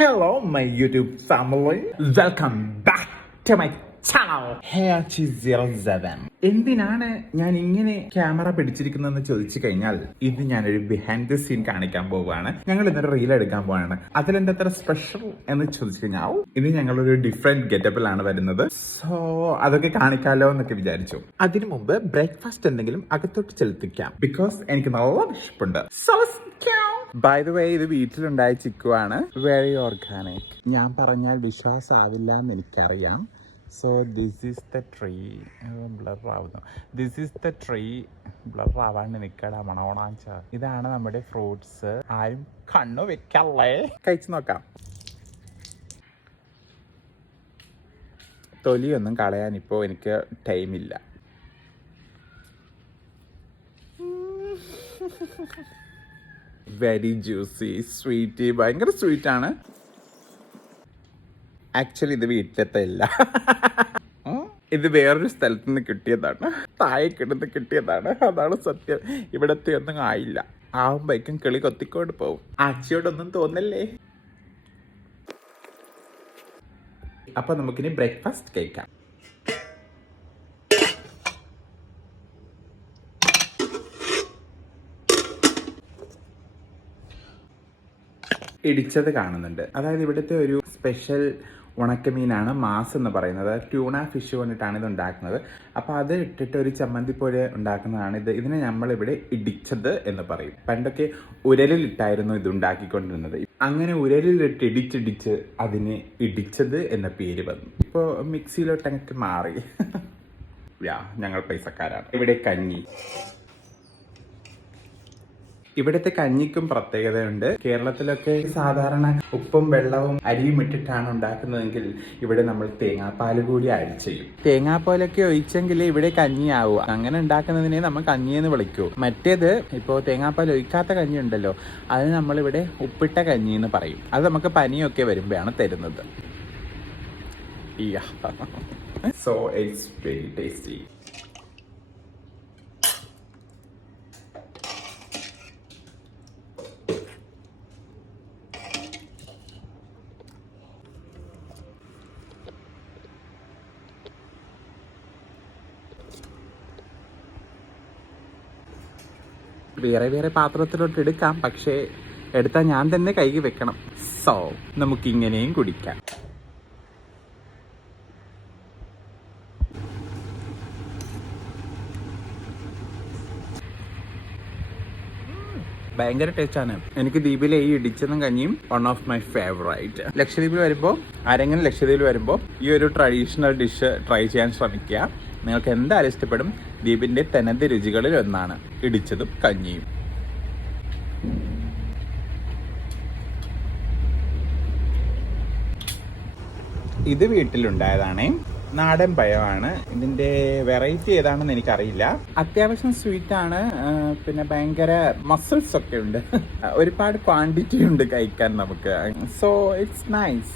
Hello, my YouTube family. Welcome back to my channel. H07. എന്തിനാണ് ഞാൻ ഇങ്ങനെ camera പിടിച്ചിരിക്കുന്നതെന്ന് ചോദിച്ചു കഴിഞ്ഞാൽ ഇത് ഞാനൊരു ബിഹൈൻഡ് ദ സീൻ കാണിക്കാൻ പോവുകയാണ്. ഞങ്ങൾ ഇന്നൊരു റീൽ എടുക്കാൻ പോവാണ്. അതിലെന്താ അത്ര സ്പെഷ്യൽ എന്ന് ചോദിച്ചു കഴിഞ്ഞാൽ ഇത് ഞങ്ങളൊരു ഡിഫറെന്റ് ഗെറ്റപ്പിലാണ് വരുന്നത്. സോ അതൊക്കെ കാണിക്കാലോ എന്നൊക്കെ വിചാരിച്ചു. അതിനു മുമ്പ് ബ്രേക്ക്ഫാസ്റ്റ് എന്തെങ്കിലും അകത്തോട്ട് ചെലുത്തിക്കാം. ബിക്കോസ് എനിക്ക് നല്ല വിശപ്പുണ്ട്. ബൈ ദ വേ, ഇത് വീട്ടിലുണ്ടായ ചിക്കുവാണ്. Very organic. ഞാൻ പറഞ്ഞാൽ വിശ്വാസമാവില്ല എന്ന് എനിക്കറിയാം. So this is the tree. Blur ആവുന്നു. This is the tree. Blur ആവാണ്ട് നിൽക്കടാ മണോണാച്ച. ഇതാണ് നമ്മുടെ ഫ്രൂട്ട്സ്. ആരും കണ്ണു വെക്കല്ലേ. കഴിച്ചു നോക്കാം. തൊലിയൊന്നും കളയാൻ ഇപ്പോൾ എനിക്ക് ടൈമില്ല. വെരി ജ്യൂസി, സ്വീറ്റ്, ഭയങ്കര സ്വീറ്റ് ആണ്. ആക്ച്വലി ഇത് വീട്ടിലത്തല്ല, ഇത് വേറൊരു സ്ഥലത്ത് നിന്ന് കിട്ടിയതാണ്. താഴെ കിടന്ന് കിട്ടിയതാണ്. അതാണ് സത്യം. ഇവിടത്തെ ഒന്നും ആയില്ല. ആവുമ്പോഴേക്കും കിളി കൊത്തിക്കൊണ്ട് പോവും. ആച്ചിയോടൊന്നും തോന്നല്ലേ. അപ്പൊ നമുക്കിനി ബ്രേക്ക്ഫാസ്റ്റ് കഴിക്കാം. ഇടിച്ചത് കാണുന്നുണ്ട്. അതായത് ഇവിടുത്തെ ഒരു സ്പെഷ്യൽ ഉണക്കമീനാണ് മാസ് എന്ന് പറയുന്നത്. ട്യൂണ ഫിഷ് കൊണ്ടിട്ടാണ് ഇത് ഉണ്ടാക്കുന്നത്. അപ്പോൾ അത് ഇട്ടിട്ട് ഒരു ചമ്മന്തി പോലെ ഉണ്ടാക്കുന്നതാണ് ഇത്. ഇതിനെ നമ്മളിവിടെ ഇടിച്ചത് എന്ന് പറയും. പണ്ടൊക്കെ ഉരലിലിട്ടായിരുന്നു ഇത് ഉണ്ടാക്കിക്കൊണ്ടിരുന്നത്. അങ്ങനെ ഉരലിലിട്ട് ഇടിച്ചിടിച്ച് അതിന് ഇടിച്ചത് എന്ന പേര് വന്നു. ഇപ്പോൾ മിക്സിയിലോട്ടങ്ങ് മാറി. ഞങ്ങൾ പൈസക്കാരാണ്. ഇവിടെ കഞ്ഞി. ഇവിടുത്തെ കഞ്ഞിക്കും പ്രത്യേകതയുണ്ട്. കേരളത്തിലൊക്കെ സാധാരണ ഉപ്പും വെള്ളവും അരിയും ഇട്ടിട്ടാണ് ഉണ്ടാക്കുന്നതെങ്കിൽ ഇവിടെ നമ്മൾ തേങ്ങാപ്പാൽ കൂടി ആഡ് ചെയ്യും. തേങ്ങാപ്പാലൊക്കെ ഒഴിച്ചെങ്കിൽ ഇവിടെ കഞ്ഞിയാവും. അങ്ങനെ ഉണ്ടാക്കുന്നതിനെ നമ്മൾ കഞ്ഞിയെന്ന് വിളിക്കൂ. മറ്റേത് ഇപ്പോൾ തേങ്ങാപ്പാൽ ഒഴിക്കാത്ത കഞ്ഞി ഉണ്ടല്ലോ, അത് നമ്മളിവിടെ ഉപ്പിട്ട കഞ്ഞി എന്ന് പറയും. അത് നമുക്ക് പനിയൊക്കെ വരുമ്പോഴാണ് തരുന്നത്. So it's very tasty. വേറെ വേറെ പാത്രത്തിലോട്ട് എടുക്കാം, പക്ഷേ എടുത്താൽ ഞാൻ തന്നെ കൈക്ക് വെക്കണം. സോ നമുക്കിങ്ങനെയും കുടിക്കാം. ഭയങ്കര ടേസ്റ്റാണ്. എനിക്ക് ദ്വീപിലെ ഈ ഇടിച്ചതും കഞ്ഞിയും വൺ ഓഫ് മൈ ഫേവറേറ്റ്. ലക്ഷദ്വീപിൽ വരുമ്പോൾ, ആരെങ്കിലും ലക്ഷദ്വീപിൽ വരുമ്പോൾ ഈ ഒരു ട്രഡീഷണൽ ഡിഷ് ട്രൈ ചെയ്യാൻ ശ്രമിക്കുക. നിങ്ങൾക്ക് എന്തായാലും ഇഷ്ടപ്പെടും. ദ്വീപിന്റെ തനത് രുചികളിൽ ഒന്നാണ് ഇടിച്ചതും കഞ്ഞിയും. ഇത് വീട്ടിലുണ്ടായതാണേ. നാടൻ പഴമാണ്. ഇതിന്റെ വെറൈറ്റി ഏതാണെന്ന് എനിക്കറിയില്ല. അത്യാവശ്യം സ്വീറ്റ് ആണ്. പിന്നെ ഭയങ്കര മസിൽസ് ഒക്കെ ഉണ്ട്. ഒരുപാട് ക്വാണ്ടിറ്റി ഉണ്ട് കഴിക്കാൻ നമുക്ക്. So it's nice.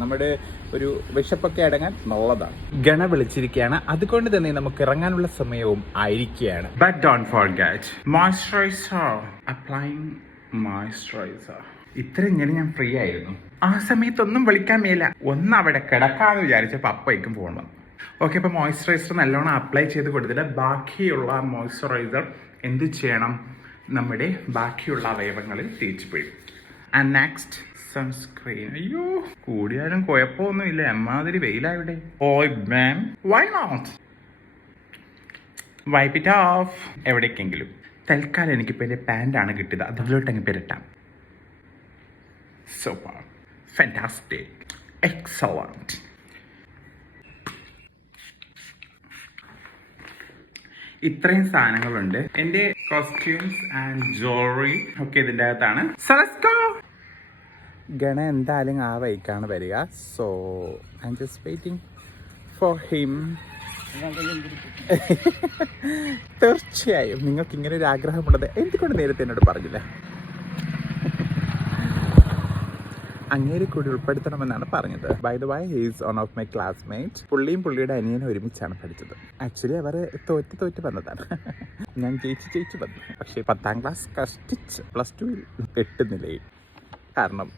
നമ്മുടെ ഒരു വിശപ്പൊക്കെ അടങ്ങാൻ നല്ലതാണ്. ഗണ വിളിച്ചിരിക്കുകയാണ്. അതുകൊണ്ട് തന്നെ നമുക്ക് ഇറങ്ങാനുള്ള സമയവും ആയിരിക്കുകയാണ്. But don't forget moisturiser. Applying moisturiser. ഇങ്ങനെ ഞാൻ ഫ്രീ ആയിരുന്നു. ആ സമയത്തൊന്നും വിളിക്കാൻ മേല. അവിടെ കിടക്കാന്ന് വിചാരിച്ചപ്പോൾ അപ്പയ്ക്കും ഫോൺ വന്നു. ഓക്കെ, അപ്പോൾ മോയ്സ്ചറൈസർ നല്ലോണം അപ്ലൈ ചെയ്ത് കൊടുത്തിട്ട് ബാക്കിയുള്ള മോയ്സ്ചറൈസർ എന്ത് ചെയ്യണം? നമ്മുടെ ബാക്കിയുള്ള അവയവങ്ങളിൽ തേച്ച് പിടിക്കും. And next sunscreen. അയ്യോ, കൂടിയാലും കുഴപ്പമൊന്നുമില്ല. എമ്മാതിരി വെയിലാവിടെ. ഓയ് ma'am, why not wipe it off എവിടേക്കെങ്കിലും. തൽക്കാലം എനിക്കിപ്പോൾ എൻ്റെ പാൻ്റാണ് കിട്ടിയത്. അതിലോട്ടങ്ങ് പെരട്ടാം. Super. Fantastic. Excellent. ഇത്രയും സാധനങ്ങളുണ്ട്. എൻ്റെ കോസ്റ്റ്യൂംസ് ആൻഡ് ജ്വല്ലറി ഒക്കെ ഇതിൻ്റെ അകത്താണ്. ഗണ എന്തായാലും ആ വൈക്കാണ് വരിക. So I am just waiting for him. തീർച്ചയായും നിങ്ങൾക്ക് ഇങ്ങനെ ഒരു ആഗ്രഹമുള്ളത് എന്തുകൊണ്ട് നേരത്തെ എന്നോട് പറഞ്ഞില്ല? അങ്ങേരെ കൂടി ഉൾപ്പെടുത്തണമെന്നാണ് പറഞ്ഞത്. By the way, he is one of my classmate. പുള്ളിയും പുള്ളിയുടെ അനിയനും ഒരുമിച്ചാണ് പഠിച്ചത്. ആക്ച്വലി അവർ തോറ്റ് വന്നതാണ്. ഞാൻ ജയിച്ച് വന്നു. പക്ഷേ 10ാം ക്ലാസ് കഷ്ടിച്ച് +2 8 നിലയിൽ. കാരണം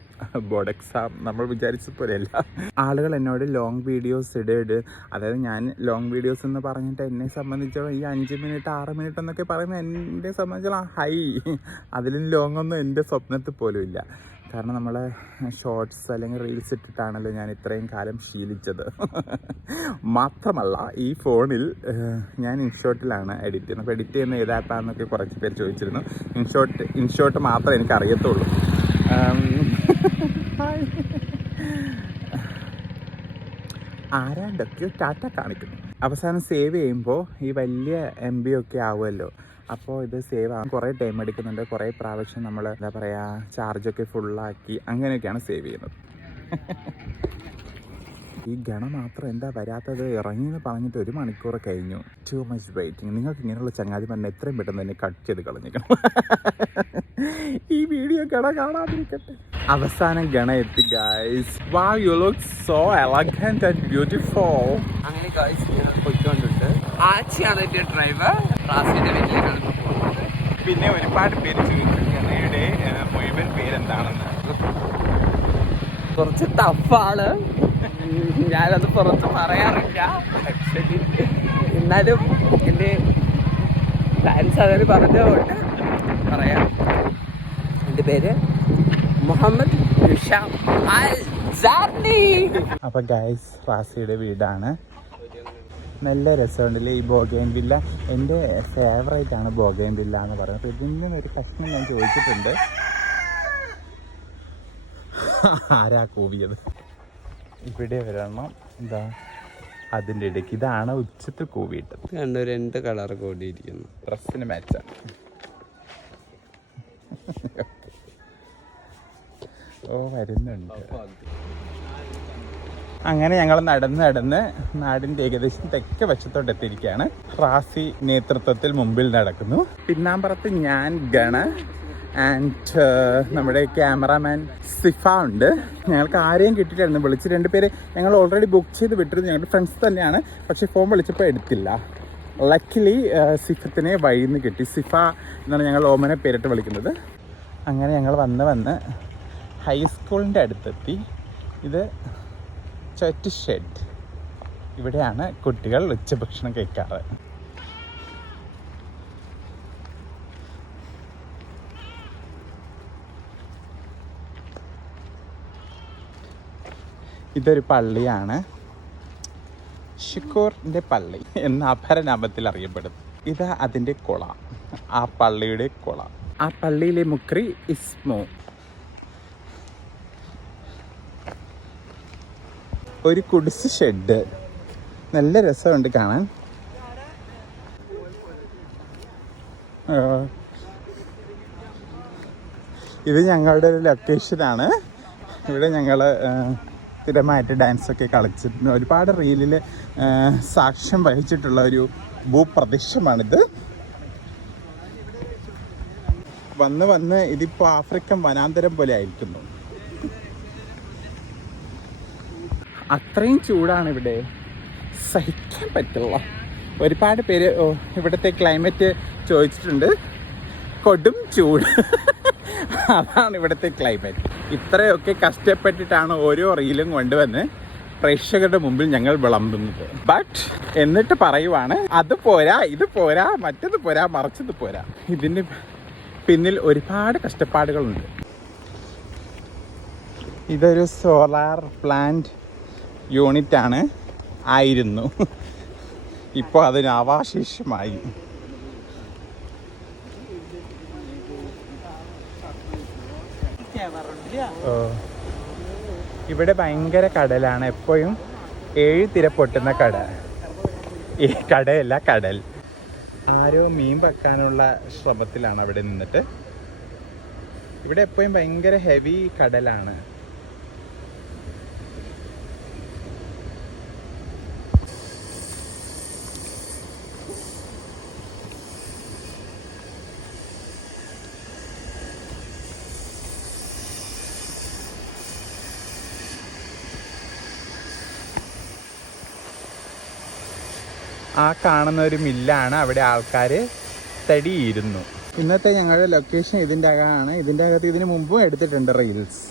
ബോർഡ് എക്സാം നമ്മൾ വിചാരിച്ച പോലെയല്ല. ആളുകൾ എന്നോട് ലോങ് വീഡിയോസ് ഇട്, അതായത് ഞാൻ ലോങ് വീഡിയോസ് എന്ന് പറഞ്ഞിട്ട് എന്നെ സംബന്ധിച്ചോളം ഈ 5 മിനിറ്റ് 6 മിനിറ്റ് എന്നൊക്കെ പറയുമ്പോൾ എന്നെ സംബന്ധിച്ചോളം ഹൈ, അതിലും ലോങ് ഒന്നും എൻ്റെ സ്വപ്നത്തിൽ പോലും ഇല്ല. കാരണം നമ്മൾ ഷോർട്സ് അല്ലെങ്കിൽ റീൽസ് ഇട്ടിട്ടാണല്ലോ ഞാൻ ഇത്രയും കാലം ശീലിച്ചത്. മാത്രമല്ല ഈ ഫോണിൽ ഞാൻ ഇൻഷോട്ടിലാണ് എഡിറ്റ് ചെയ്യുന്നത്. അപ്പോൾ എഡിറ്റ് ചെയ്യുന്ന ഏത് ആപ്പാന്നൊക്കെ കുറച്ച് പേര് ചോദിച്ചിരുന്നു. ഇൻഷോട്ട് മാത്രമേ എനിക്ക് അറിയത്തുള്ളൂ. ആരാണ്ടൊക്കെയോ ടാറ്റ കാണിക്കുന്നു. അവസാനം സേവ് ചെയ്യുമ്പോൾ ഈ വലിയ MB ഒക്കെ ആവുമല്ലോ. അപ്പോൾ ഇത് സേവ് ആകാൻ കുറേ ടൈം എടുക്കുന്നുണ്ട്. കുറേ പ്രാവശ്യം നമ്മൾ എന്താ പറയുക ചാർജൊക്കെ ഫുള്ളാക്കി അങ്ങനെയൊക്കെയാണ് സേവ് ചെയ്യുന്നത്. ഈ ഗണം മാത്രം എന്താ വരാത്തത്, ഇറങ്ങിയെന്ന് പറഞ്ഞിട്ട് 1 മണിക്കൂർ കഴിഞ്ഞു. Too much waiting. നിങ്ങൾക്ക് ഇങ്ങനെയുള്ള ചങ്ങാതി പറഞ്ഞാൽ എത്രയും പെട്ടെന്ന് തന്നെ കട്ട് ചെയ്ത് കളഞ്ഞിക്കണം. ഈ വീഡിയോ ഗണ കാണാതിരിക്കട്ടെ. അവസാനം ഗണ എത്തി guys. Wow, you look so elegant and beautiful. അങ്ങനെ ഗൈസ് ഞാൻ പോയിക്കൊണ്ടുണ്ട്. ആച്ചിയാണ് എൻ്റെ ഡ്രൈവർ. റാസിന്റെ വീട്ടിലേക്കാണ് പോകുന്നത്. പിന്നെ ഒരുപാട് പേര് ചോദിച്ചു ഗണയുടെ മുഴുവൻ പേരെന്താണെന്ന്. കുറച്ച് ടഫാണ്, ഞാനത് പുറത്ത് പറയാറില്ല. എന്നാലും എൻ്റെ ഫാൻസ് അതിന് പറഞ്ഞതുകൊണ്ട് പറയാം. എൻ്റെ പേര് മുഹമ്മദ് ഹിഷാം അൽ ജാർനി. അപ്പോൾ ഗൈസ് റാസിയുടെ വീടാണ്. നല്ല രസമുണ്ടല്ലേ ഈ ബോഗൈൻ വില്ല. എൻ്റെ ഫേവറേറ്റ് ആണ് ബോഗൈൻ വില്ല എന്ന് പറയുന്നത്. അപ്പോൾ ഇതിൻ്റെ ഒരു കഷ്ണം ഞാൻ ചോദിച്ചിട്ടുണ്ട്. ആരാ കൂവിയത്? ഇവിടെ വരണം. എന്താ അതിൻ്റെ ഇടയ്ക്ക് ഇതാണ് ഉച്ചത്തിൽ കൂവിയിട്ടത്. കണ്ടു 2 കളർ കൂടിയിരിക്കുന്നു. ഡ്രസ്സിന് മാച്ചാണ്. ഓ വരുന്നുണ്ട്. അങ്ങനെ ഞങ്ങൾ നടന്ന് നാടിൻ്റെ ഏകദേശം തെക്കേ വശത്തോട്ട് എത്തിയിരിക്കുകയാണ്. റാസി നേതൃത്വത്തിൽ മുമ്പിൽ നടക്കുന്നു. പിന്നാമ്പുറത്ത് ഞാൻ ഗണ ആൻഡ് നമ്മുടെ ക്യാമറാമാൻ സിഫ ഉണ്ട്. ഞങ്ങൾക്ക് ആരെയും കിട്ടിയിട്ടായിരുന്നു. വിളിച്ച് 2 പേര് ഞങ്ങൾ ഓൾറെഡി ബുക്ക് ചെയ്ത് വിട്ടിരുന്നു. ഞങ്ങളുടെ ഫ്രണ്ട്സ് തന്നെയാണ്. പക്ഷേ ഫോൺ വിളിച്ചപ്പോൾ എടുത്തില്ല. ലക്കിലി സിഫത്തിനെ വഴിന്ന് കിട്ടി. സിഫ എന്നാണ് ഞങ്ങൾ ഓമനെ പേരിട്ട് വിളിക്കുന്നത്. അങ്ങനെ ഞങ്ങൾ വന്ന് ഹൈസ്കൂളിൻ്റെ അടുത്തെത്തി. ഇത് ചൊറ്റ് ഷെഡ്. ഇവിടെയാണ് കുട്ടികൾ ഉച്ചഭക്ഷണം കഴിക്കാറ്. ഇതൊരു പള്ളിയാണ്. ഷിക്കൂറിൻ്റെ പള്ളി എന്ന അപരനാമത്തിൽ അറിയപ്പെടുന്നു. ഇത് അതിൻ്റെ കുള, ആ പള്ളിയുടെ കുള. ആ പള്ളിയിലെ മുക്രി ഇസ്മു. ഒരു കുടിസ് ഷെഡ്. നല്ല രസമുണ്ട് കാണാൻ. ഇത് ഞങ്ങളുടെ ഒരു ലൊക്കേഷനാണ്. ഇവിടെ ഞങ്ങൾ സ്ഥിരമായിട്ട് ഡാൻസൊക്കെ കളിച്ചിട്ടുണ്ട്. ഒരുപാട് റീലിൽ സാക്ഷ്യം വഹിച്ചിട്ടുള്ള ഒരു ഭൂപ്രദേശമാണിത്. വന്ന് ഇതിപ്പോൾ ആഫ്രിക്കൻ വനാന്തരം പോലെ ആയിരിക്കുന്നു. അത്രയും ചൂടാണ് ഇവിടെ, സഹിക്കാൻ പറ്റില്ല. ഒരുപാട് പേര് ഇവിടുത്തെ ക്ലൈമറ്റ് ചോദിച്ചിട്ടുണ്ട്. കൊടും ചൂട്. അതാണ് ഇവിടുത്തെ ക്ലൈമറ്റ്. ഇത്രയൊക്കെ കഷ്ടപ്പെട്ടിട്ടാണ് ഓരോ റീലും കൊണ്ടുവന്ന് പ്രേക്ഷകരുടെ മുമ്പിൽ ഞങ്ങൾ വിളമ്പുന്നത്. ബട്ട് എന്നിട്ട് പറയുവാണ് അത് പോരാ, ഇത് പോരാ, മറ്റത് പോരാ, മറിച്ചത് പോരാ. ഇതിൻ്റെ പിന്നിൽ ഒരുപാട് കഷ്ടപ്പാടുകളുണ്ട്. ഇതൊരു സോളാർ പ്ലാന്റ് യൂണിറ്റാണ് ആയിരുന്നു. ഇപ്പോൾ അതിന് അവശേഷമായി. ഇവിടെ ഭയങ്കര കടലാണ്. എപ്പോഴും 7 തിര പൊട്ടുന്ന കട. ഈ കടയല്ല, കടൽ. ആരോ മീൻ വെക്കാനുള്ള ശ്രമത്തിലാണ് അവിടെ നിന്നിട്ട്. ഇവിടെ എപ്പോഴും ഭയങ്കര ഹെവി കടലാണ്. ആ കാണുന്ന ഒരു മില്ലാണ്. അവിടെ ആൾക്കാർ തടിയിരുന്നു. ഇന്നത്തെ ഞങ്ങളുടെ ലൊക്കേഷൻ ഇതിൻ്റെ അകമാണ്. ഇതിൻ്റെ അകത്ത് ഇതിന് മുമ്പും എടുത്തിട്ടുണ്ട് റീൽസ്.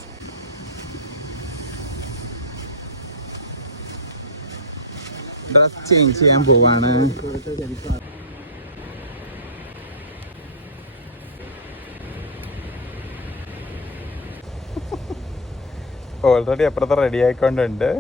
ഡ്രസ് ചേഞ്ച് ചെയ്യാൻ പോവാണ്. ഓൾറെഡി അപ്പുറത്ത് റെഡി ആയിക്കൊണ്ടുണ്ട്.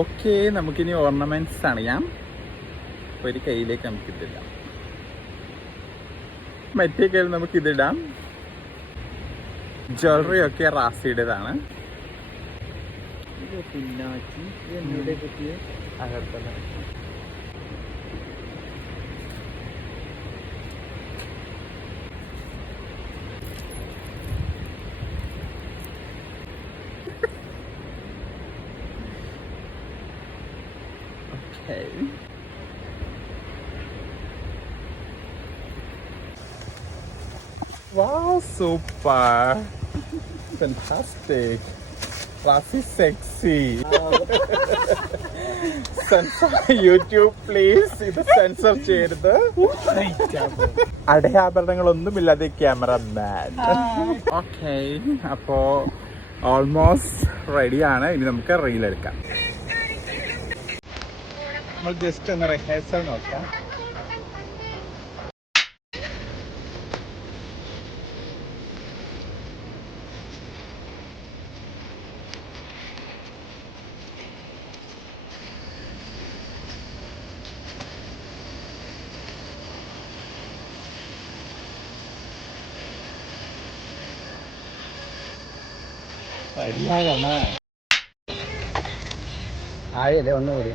ഓക്കെ, നമുക്കിനി ഓർണമെന്റ്സ് അണിയാം. ഒരു കയ്യിലേക്ക് നമുക്കിതിടാം, മറ്റേ കയ്യിൽ നമുക്കിതിടാം. ജ്വല്ലറി ഒക്കെ റാസിയുടേതാണ്. Okay. Wow, super. Fantastic. Classy, sexy. Censor YouTube, please. ഇത് സെൻസർ ചെയ്യരുത്. അടയാഭരണങ്ങളൊന്നുമില്ലാതെ ക്യാമറമാൻ. ഓക്കെ, അപ്പോ ഓൾമോസ്റ്റ് റെഡിയാണ്. ഇനി നമുക്ക് റീൽ എടുക്കാം. നമ്മൾ ജസ്റ്റ് ഒന്ന് റിഹേഴ്സൽ നോക്കാം. ആയല്ലേ ഒന്നുകൂടി.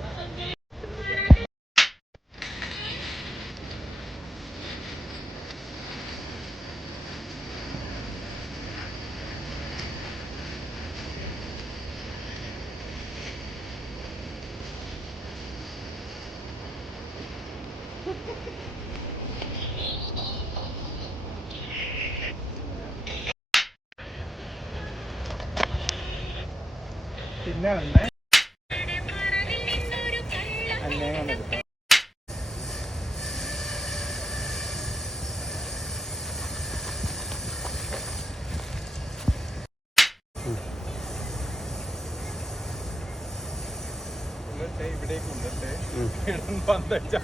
പിന്നെ വന്ന് അന്നേരം എടുക്കാം. ഇവിടേക്ക് ഉണ്ടല്ലേ പന്തച്ച.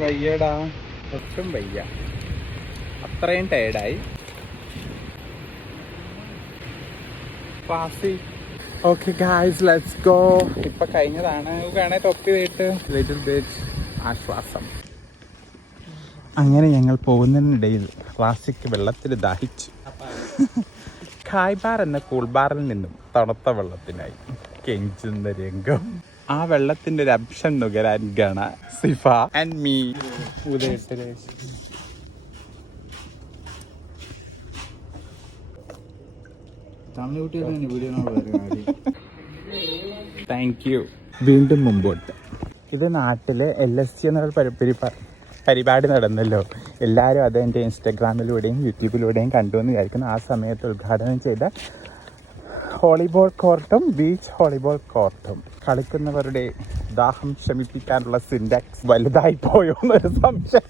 വയ്യടാ, ഒട്ടും വയ്യ, അത്രയും ടയർഡായി. Okay guys, let's go. ഇപ്പൊ കഴിഞ്ഞതാണ്. കാണേ തൊപ്പി വീട്ട് ലിറ്റിൽ ബിറ്റ് ആശ്വാസം. അങ്ങനെ ഞങ്ങൾ പോകുന്നതിനിടയിൽ റാസിക്ക് വെള്ളത്തിൽ ദാഹിച്ചു. ഖായ് ബാർ എന്ന കൂൾ ബാറിൽ നിന്നും തണുത്ത വെള്ളത്തിനായി കെഞ്ചുന്ന രംഗം. ആ വെള്ളത്തിന്റെ ഒരു അംശം നുകരാൻ Gana, Sifa and me. Thank you. വീണ്ടും മുമ്പോട്ട്. ഇത് നാട്ടില് LSG എന്നുള്ള പരിപാടി നടന്നല്ലോ. എല്ലാവരും അത് എൻ്റെ ഇൻസ്റ്റഗ്രാമിലൂടെയും യൂട്യൂബിലൂടെയും കണ്ടു എന്ന് വിചാരിക്കുന്നു. ആ സമയത്ത് ഉദ്ഘാടനം ചെയ്ത വോളിബോൾ കോർട്ടും ബീച്ച് വോളിബോൾ കോർട്ടും കളിക്കുന്നവരുടെ ദാഹം ശമിപ്പിക്കാനുള്ള സിൻടാക്സ് വലുതായി പോയോ എന്നൊരു സംശയം.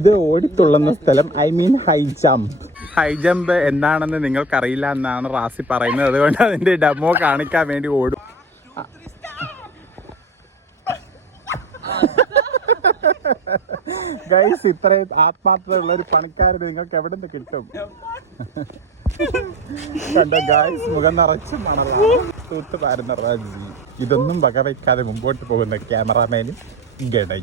ഇത് ഓടിത്തുള്ളുന്ന സ്ഥലം, I mean high jump. High jump എന്താണെന്ന് നിങ്ങൾക്കറിയില്ല എന്നാണ് റാസി പറയുന്നത്. അതുകൊണ്ട് അതിൻ്റെ ഡെമോ കാണിക്കാൻ വേണ്ടി ഓടും. ഗൈസ്, ഇത്രയും ആത്മാർത്ഥതയുള്ള ഒരു പണിക്കാരന് നിങ്ങൾക്ക് എവിടെ നിന്ന് കിട്ടും? കണ്ടോ ഗൈസ്, മുഖം നിറച്ച് മണലാണ്, തൂത്ത് പാരുന്ന റാജി. ഇതൊന്നും വകവയ്ക്കാതെ മുമ്പോട്ട് പോകുന്ന ക്യാമറാമാനും ഗഡൈ.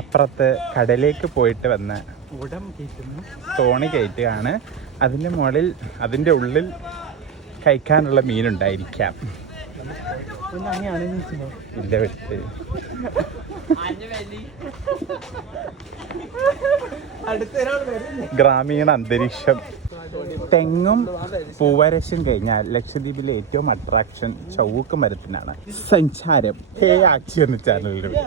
അപ്പുറത്ത് കടലേക്ക് പോയിട്ട് വന്ന തോണി കയറ്റുകയാണ്. അതിൻ്റെ മുകളിൽ, അതിൻ്റെ ഉള്ളിൽ കഴിക്കാനുള്ള മീനുണ്ടായിരിക്കാം. ഇല്ല വെട്ട്. ഗ്രാമീണ അന്തരീക്ഷം. തെങ്ങും പൂവരശും കഴിഞ്ഞാൽ ലക്ഷദ്വീപിലെ ഏറ്റവും അട്രാക്ഷൻ ചൗക്ക് മരത്തിനാണ്. സഞ്ചാരം ആക്ഷി എന്ന ചാനലിലൂടെ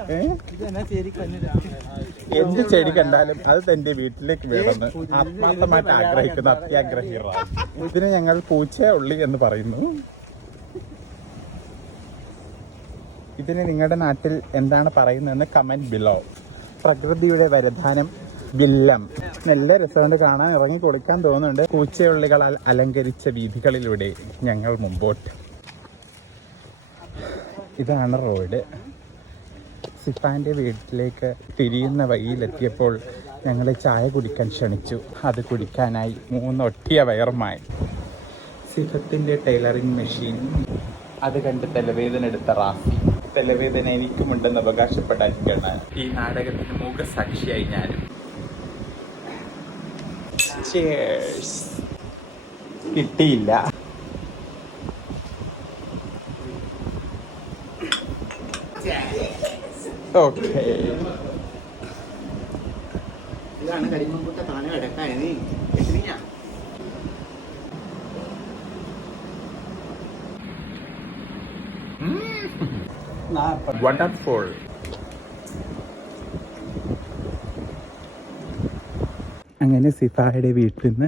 എന്ത് ചെടി കണ്ടാലും അത് തന്റെ വീട്ടിലേക്ക് വേണമെന്ന് ആത്മാർത്ഥമായിട്ട് ആഗ്രഹിക്കുന്ന അത്യാഗ്രഹി റാജി. ഇതിന് ഞങ്ങൾ പൂച്ച ഉള്ളി എന്ന് പറയുന്നു. ഇതിന് നിങ്ങളുടെ നാട്ടിൽ എന്താണ് പറയുന്നതെന്ന് കമന്റ് ബിലോ. പ്രകൃതിയുടെ വരദാനം വില്ലം. നല്ല രസമുണ്ട് കാണാൻ, ഇറങ്ങി കൊടുക്കാൻ തോന്നുന്നുണ്ട്. പൂച്ചയുള്ളികളാൽ അലങ്കരിച്ച വീഥികളിലൂടെ ഞങ്ങൾ മുമ്പോട്ട്. ഇതാണ് റോഡ്. സിഫാൻ്റെ വീട്ടിലേക്ക് തിരിയുന്ന വഴിയിലെത്തിയപ്പോൾ ഞങ്ങളെ ചായ കുടിക്കാൻ ക്ഷണിച്ചു. അത് കുടിക്കാനായി 3 ഒട്ടിയ വയറുമായി. സിഫത്തിൻ്റെ ടൈലറിംഗ് മെഷീൻ അത് കണ്ട് തലവേദന എടുത്ത റാസി. തലവേദന എനിക്കുമുണ്ടെന്ന് അവകാശപ്പെടാൻ ഗണാൻ. ഈ നാടകത്തിന് മൂകസാക്ഷിയായി ഞാനും. കിട്ടിയില്ല. ഓക്കെ, ഇതാണ് കരിമ്പുട്ട താഴെ കിടക്കാൻ. വണ്ടർഫുൾ. അങ്ങനെ സിഫായുടെ വീട്ടിൽ നിന്ന്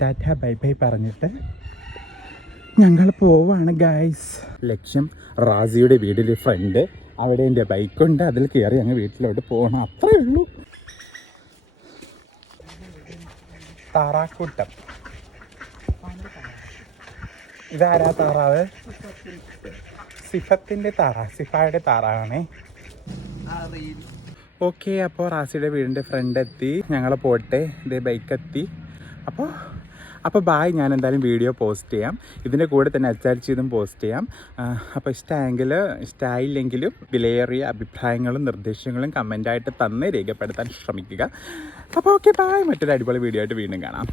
ടാറ്റ ബൈ ബൈ പറഞ്ഞിട്ട് ഞങ്ങൾ പോവാണ് ഗായ്സ്. ലക്ഷ്യം റാസിയുടെ വീടിൽ ഫ്രണ്ട്, അവിടെ എൻ്റെ ബൈക്കുണ്ട്, അതിൽ കയറി അങ്ങ് വീട്ടിലോട്ട് പോകണം. അത്രേ ഉള്ളൂ. താറാക്കൂട്ടം. ഇതാരാ താറാവ്? സിഫത്തിൻ്റെ സിഫായുടെ താറാവാണേ. ഓക്കെ, അപ്പോൾ റാസിയുടെ വീടിൻ്റെ ഫ്രണ്ട് എത്തി. ഞങ്ങൾ പോട്ടെ. ഇതേ ബൈക്ക് എത്തി. അപ്പോൾ ബായ്. ഞാൻ എന്തായാലും വീഡിയോ പോസ്റ്റ് ചെയ്യാം. ഇതിൻ്റെ കൂടെ തന്നെ അച്ചാരിച്ചതും പോസ്റ്റ് ചെയ്യാം. അപ്പോൾ ഇഷ്ടമായില്ലെങ്കിലും വിലയേറിയ അഭിപ്രായങ്ങളും നിർദ്ദേശങ്ങളും കമൻ്റായിട്ട് തന്ന് രേഖപ്പെടുത്താൻ ശ്രമിക്കുക. അപ്പോൾ ഓക്കെ, ബായ്. മറ്റൊരു അടിപൊളി വീഡിയോ ആയിട്ട് വീണ്ടും കാണാം.